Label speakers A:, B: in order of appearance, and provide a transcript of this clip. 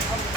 A: it.